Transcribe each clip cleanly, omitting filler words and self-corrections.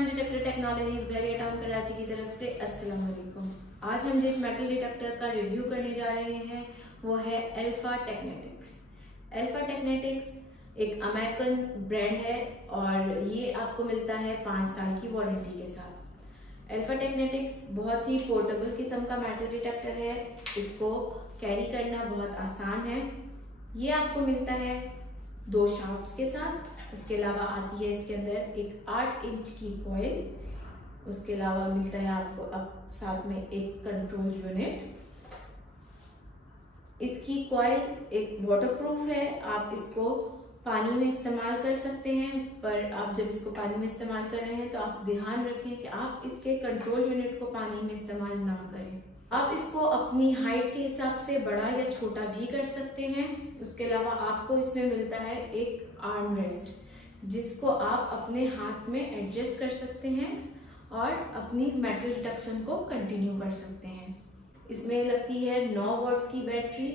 Pakistan detector technologies barrier town Karachi की तरफ से अस्सलाम वालेकुम। आज हम जिस मेटल डिटेक्टर का रिव्यू करने जा रहे हैं वो है अल्फा टेक्नेटिक्स। अल्फा टेक्नेटिक्स एक अमेरिकन ब्रांड है और ये आपको मिलता है 5 साल की वारंटी के साथ। अल्फा टेक्नेटिक्स बहुत ही पोर्टेबल किस्म का मेटल डिटेक्टर है, इसको कैरी करना बहुत आसान है। ये आपको मिलता है 2 शाफ्ट्स के साथ। उसके अलावा आती है इसके अंदर एक 8 इंच की कॉइल। उसके अलावा मिलता है आपको अब साथ में एक कंट्रोल यूनिट। इसकी कॉइल एक वाटरप्रूफ है, आप इसको पानी में इस्तेमाल कर सकते हैं, पर आप जब इसको पानी में इस्तेमाल कर रहे हैं तो आप ध्यान रखें कि आप इसके कंट्रोल यूनिट को पानी में इस्तेमाल ना करें। आप इसको अपनी हाइट के हिसाब से बड़ा या छोटा भी कर सकते हैं। उसके अलावा आपको इसमें मिलता है एक आर्म रेस्ट, जिसको आप अपने हाथ में एडजस्ट कर सकते हैं और अपनी मेटल डिटेक्शन को कंटिन्यू कर सकते हैं। इसमें लगती है 9 वॉट्स की बैटरी,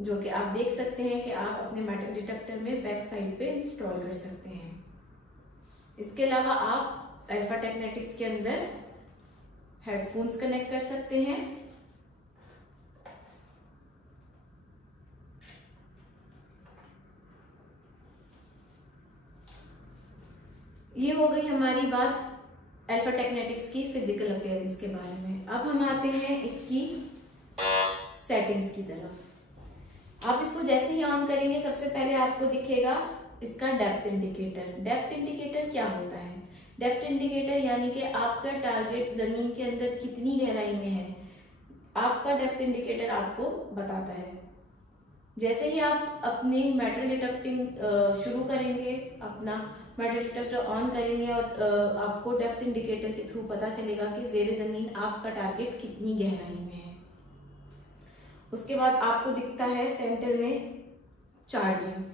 जो कि आप देख सकते हैं कि आप अपने मेटल डिटेक्टर में बैक साइड पे इंस्टॉल कर सकते हैं। इसके अलावा आप अल्फा टेक्नेटिक्स के अंदर हेडफोन्स कनेक्ट कर सकते हैं। ये हो गई हमारी बात अल्फा टेक्नेटिक्स की फिजिकल अपीयरेंस के बारे में। अब हम आते हैं इसकी सेटिंग्स की तरफ। आप इसको जैसे ही ऑन करेंगे सबसे पहले आपको दिखेगा इसका डेप्थ इंडिकेटर। डेप्थ इंडिकेटर क्या होता है? डेप्थ इंडिकेटर यानी कि आपका टारगेट जमीन के अंदर कितनी गहराई में है, आपका डेप्थ इंडिकेटर आपको बताता है। जैसे ही आप अपनी मेटल डिटेक्टिंग शुरू करेंगे, अपना मेटल डिटेक्टर ऑन करेंगे और आपको डेप्थ इंडिकेटर के थ्रू पता चलेगा कि ज़ेरे ज़मीन आपका टारगेट कितनी गहराई में है। उसके बाद आपको दिखता है सेंटर में चार्जिंग।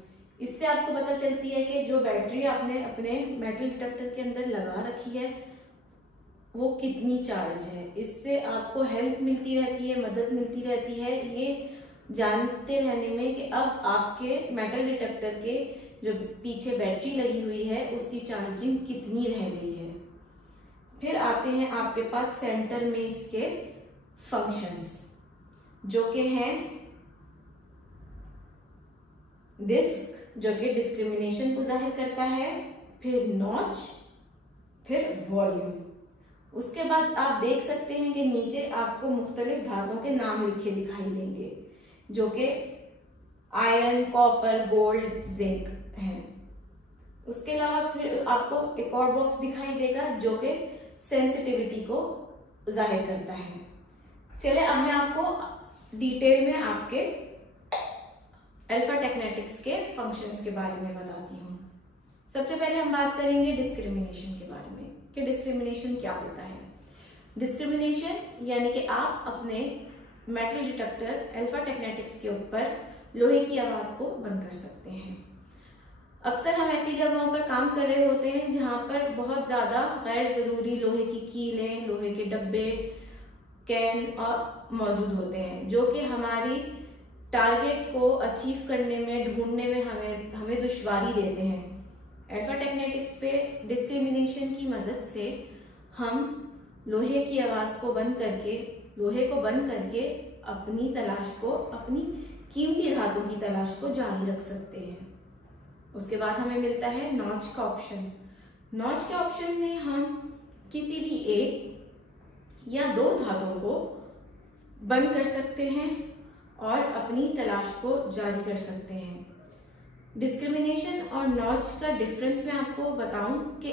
इससे आपको पता चलती है कि जो बैटरी आपने अपने मेटल डिटेक्टर के अंदर लगा रखी है वो कितनी चार्ज है। इससे आपको हेल्प मिलती रहती है, मदद मिलती रहती है ये जानते रहने में कि अब आपके मेटल डिटेक्टर के जो पीछे बैटरी लगी हुई है उसकी चार्जिंग कितनी रह गई है। फिर आते हैं आपके पास सेंटर में इसके फंक्शंस, जो कि हैं डिस्क, जो कि डिस्क्रिमिनेशन को जाहिर करता है, फिर नॉच, फिर वॉल्यूम। उसके बाद आप देख सकते हैं कि नीचे आपको मुख्तलिफ धातुओं के नाम लिखे दिखाई देंगे, जो कि आयरन, कॉपर, गोल्ड, जिंक हैं। उसके अलावा फिर आपको एक और बॉक्स दिखाई देगा जो कि सेंसिटिविटी को जाहिर करता है। चलिए अब मैं आपको डिटेल में आपके अल्फा टेक्नेटिक्स के फंक्शंस के बारे में बताती हूँ। सबसे पहले हम बात करेंगे डिस्क्रिमिनेशन के बारे में कि डिस्क्रिमिनेशन क्या होता है। डिस्क्रिमिनेशन यानी कि आप अपने मेटल डिटेक्टर अल्फा टेक्नेटिक्स के ऊपर लोहे की आवाज को बंद कर सकते हैं। अक्सर हम ऐसी जगहों पर काम कर रहे होते हैं जहां पर बहुत ज्यादा गैर जरूरी लोहे की कीलें, लोहे के डब्बे, कैन और मौजूद होते हैं, जो कि हमारी टारगेट को अचीव करने में, ढूंढने में हमें दुश्वारी देते हैं। अल्फा टेक्नेटिक्स पे डिस्क्रिमिनेशन की मदद से हम लोहे की आवाज को बंद करके, लोहे को बंद करके अपनी तलाश को, अपनी कीमती धातु की तलाश को जारी रख सकते हैं। उसके बाद हमें मिलता है नॉच का ऑप्शन। नॉच के ऑप्शन में हम किसी भी एक या 2 धातुओं को बंद कर सकते हैं और अपनी तलाश को जारी कर सकते हैं। डिस्क्रिमिनेशन और नॉच का डिफरेंस मैं आपको बताऊं कि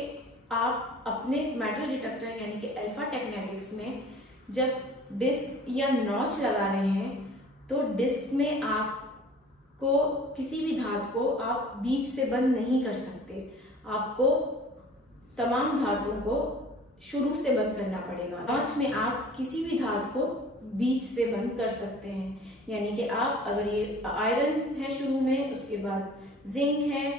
आप अपने मेटल डिटेक्टर यानी कि अल्फा टेक्नेटिक्स में जब डिस्क या नॉच लगा रहे हैं तो डिस्क में आपको किसी भी धातु को आप बीच से बंद नहीं कर सकते। आपको तमाम धातुओं को शुरू से बंद करना पड़ेगा। नॉच में आप किसी भी धातु को बीच से बंद कर सकते हैं, यानी कि आप अगर ये आयरन है शुरू में, उसके बाद जिंक है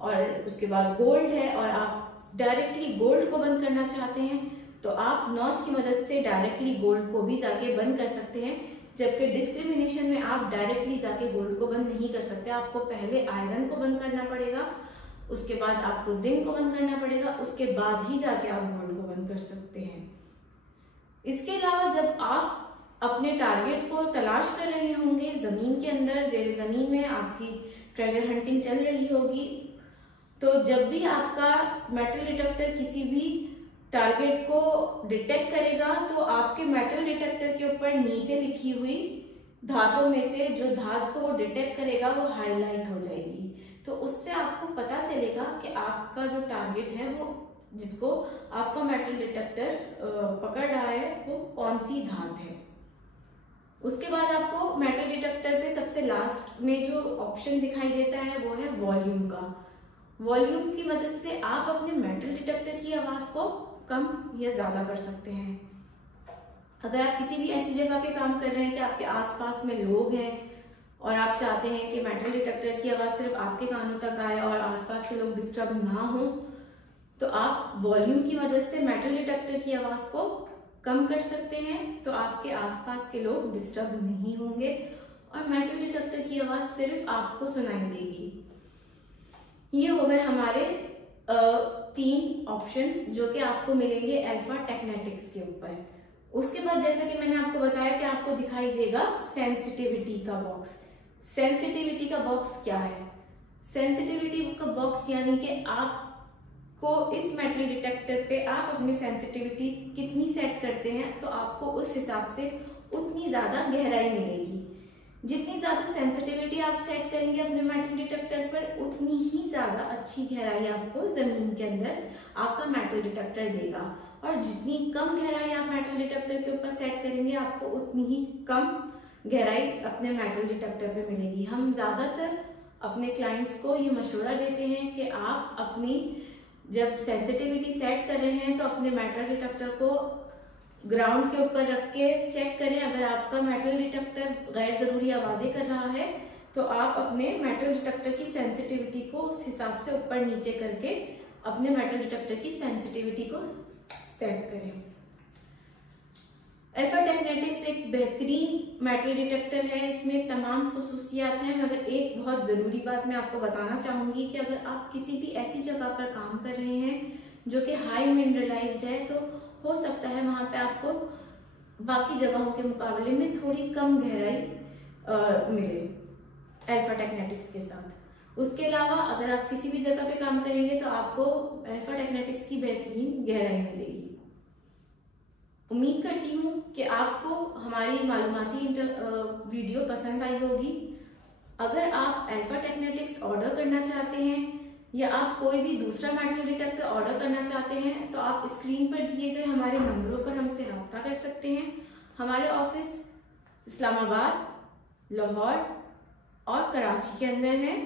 और उसके बाद गोल्ड है और आप डायरेक्टली गोल्ड को बंद करना चाहते हैं तो आप नॉच की मदद से डायरेक्टली गोल्ड को भी जाके बंद कर सकते हैं। जबकि डिस्क्रिमिनेशन में आप डायरेक्टली जाके गोल्ड को बंद नहीं कर सकते, आपको पहले आयरन को बंद करना पड़ेगा, उसके बाद आपको जिंक को बंद करना पड़ेगा, उसके बाद ही जाके आप गोल्ड को बंद कर सकते हैं। इसके अलावा जब आप अपने टारगेट को तलाश कर रहे होंगे, जमीन के अंदर ज़ेर जमीन में आपकी ट्रेजर हंटिंग चल रही होगी, तो जब भी आपका मेटल डिटेक्टर किसी भी टारगेट को डिटेक्ट करेगा तो आपके मेटल डिटेक्टर के ऊपर नीचे लिखी हुई धातों में से जो धात को वो डिटेक्ट करेगा वो हाईलाइट हो जाएगी। तो उससे आपको पता चलेगा कि आपका जो टारगेट है वो जिसको आपका मेटल डिटेक्टर पकड़ रहा है वो कौन सी धात है। उसके बाद आपको मेटल डिटेक्टर पे सबसे लास्ट में जो ऑप्शन दिखाई देता है वो है वॉल्यूम का। वॉल्यूम की मदद से आप अपने मेटल डिटेक्टर की आवाज को कम या ज्यादा कर सकते हैं। अगर आप किसी भी ऐसी जगह पे काम कर रहे हैं कि आपके आसपास में लोग हैं और आप चाहते हैं कि मेटल डिटेक्टर की आवाज सिर्फ आपके कानों तक आए और आसपास के लोग डिस्टर्ब ना हो, तो आप वॉल्यूम की मदद से मेटल डिटेक्टर की आवाज को कम कर सकते हैं। तो आपके आसपास के लोग डिस्टर्ब नहीं होंगे और मेटल डिटेक्टर की आवाज सिर्फ आपको सुनाई देगी। ये हो गए हमारे 3 ऑप्शंस जो कि आपको मिलेंगे अल्फा टेक्नेटिक्स के ऊपर। उसके बाद जैसा कि मैंने आपको बताया कि आपको दिखाई देगा सेंसिटिविटी का बॉक्स। सेंसिटिविटी का बॉक्स क्या है? सेंसिटिविटी का बॉक्स यानी कि आपको इस मेटल डिटेक्टर पे आप अपनी सेंसिटिविटी कितनी सेट करते हैं तो आपको उस हिसाब से उतनी ज्यादा गहराई मिलेगी। जितनी ज्यादा सेंसिटिविटी आप सेट करेंगे अपने मेटल डिटेक्टर पर उतनी ही ज्यादा अच्छी गहराई आपको जमीन के अंदर आपका मेटल डिटेक्टर देगा, और जितनी कम गहराई आप मेटल डिटेक्टर के ऊपर सेट करेंगे आपको उतनी ही कम गहराई अपने मेटल डिटेक्टर पे मिलेगी। हम ज्यादातर अपने क्लाइंट्स को ये मशवरा देते हैं कि आप अपनी जब सेंसिटिविटी सेट कर रहे हैं तो अपने मेटल डिटेक्टर को ग्राउंड के ऊपर रख के चेक करें। अगर आपका मेटल डिटेक्टर गैर जरूरी आवाजें कर रहा है तो आप अपने मेटल डिटेक्टर की सेंसिटिविटी को उस हिसाब से ऊपर नीचे करके अपने मेटल डिटेक्टर की सेंसिटिविटी को सेट करें। अल्फा टेक्नेटिक्स एक बेहतरीन मेटल डिटेक्टर है, इसमें तमाम खुसूसियात हैं, मगर एक बहुत जरूरी बात मैं आपको बताना चाहूंगी कि अगर आप किसी भी ऐसी जगह पर काम कर रहे हैं जो कि हाई मिनरलाइज्ड है तो हो सकता है वहां पे आपको बाकी जगहों के मुकाबले में थोड़ी कम गहराई मिले अल्फा टेक्नेटिक्स के साथ। उसके अलावा अगर आप किसी भी जगह पे काम करेंगे तो आपको अल्फा टेक्नेटिक्स की बेहतरीन गहराई मिलेगी। उम्मीद करती हूँ कि आपको हमारी मालूमाती वीडियो पसंद आई होगी। अगर आप अल्फा टेक्नेटिक्स ऑर्डर करना चाहते हैं या आप कोई भी दूसरा मेटल डिटेक्टर ऑर्डर करना चाहते हैं तो आप स्क्रीन पर दिए गए हमारे नंबरों पर हमसे रब्ता कर सकते हैं। हमारे ऑफिस इस्लामाबाद, लाहौर और कराची के अंदर है।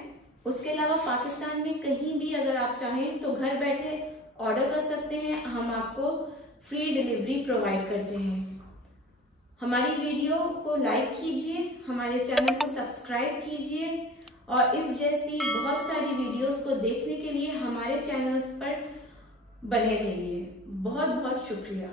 उसके अलावा पाकिस्तान में कहीं भी अगर आप चाहें तो घर बैठे ऑर्डर कर सकते हैं। हम आपको फ्री डिलीवरी प्रोवाइड करते हैं। हमारी वीडियो को लाइक कीजिए, हमारे चैनल को सब्सक्राइब कीजिए और इस जैसी बहुत सारी वीडियोस को देखने के लिए हमारे चैनल्स पर बने रहिए। बहुत बहुत शुक्रिया।